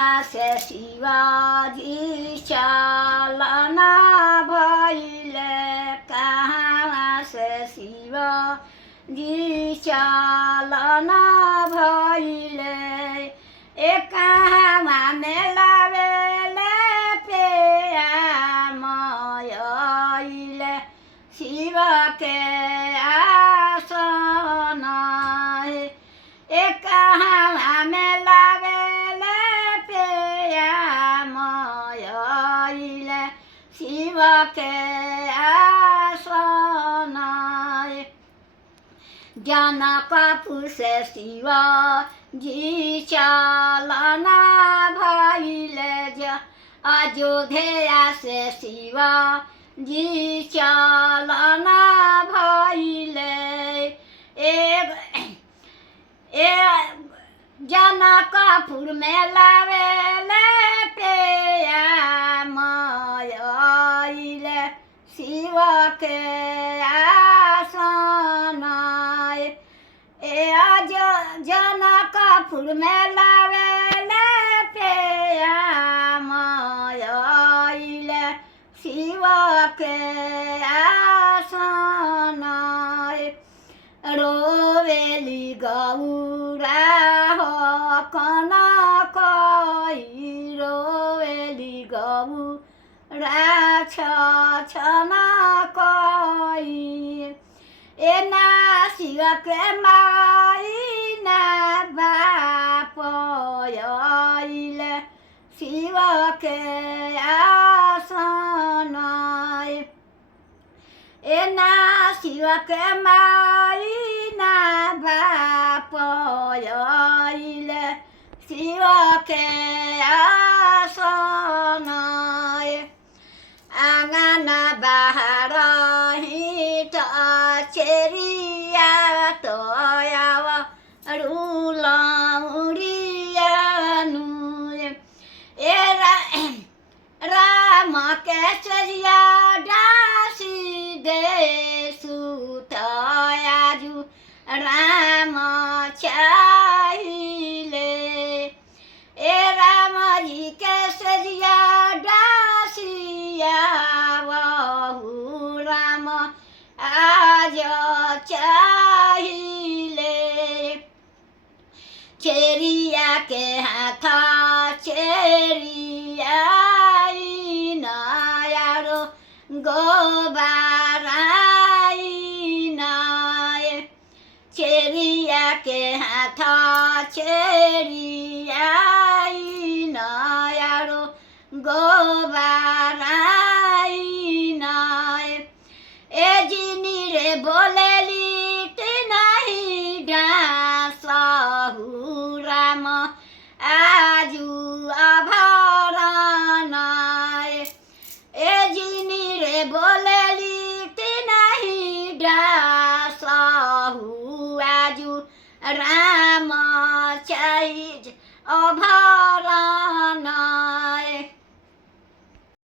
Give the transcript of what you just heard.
कहाँ से शिवाजी चालना भइले, कहाँ से शिवाजी चालना भइले। ए कहाँ में लावेले प्याम आइले, शिव के आसन है। ए कहाँ में लावेले प्याम आइले, शिव के आसन है। जनकपुर से शिवाजी चालना भइले, अयोध्या से शिवाजी चालना भइले। जनकपुर में लावेले प्याम आइले, शिव के आसन। जनकपुर में लावेले प्याम आइले, शिव के आसन। रोवेली गौरा हो कना कोई, रोवेली गौरा छना कोई। ए ना शिव के माई ना बाप आइले, शिव के आसन। ए ना शिव के माई ना बाप आइले, शिव के आसन। आँगना बाहर हिट चेरिया तो आव रुलौरिया नुए। ए राम के चरिया डासी दे सुतयाजु राम चाहिले। ए राम जी के सरिया डासिया बहु राम आज चाहिले। चेरिया के हाथ चेरिया नायारो गोबाराई नाय। चेरिया के हाथ चेरिया नायारो गोबाराई नाय। ए जिनी रे बोलेली नहीं डासहु राम आजु अभरनाय। ए जिनी रे बोलेली नहीं डासहु आजु राम चाइज अभरनाय।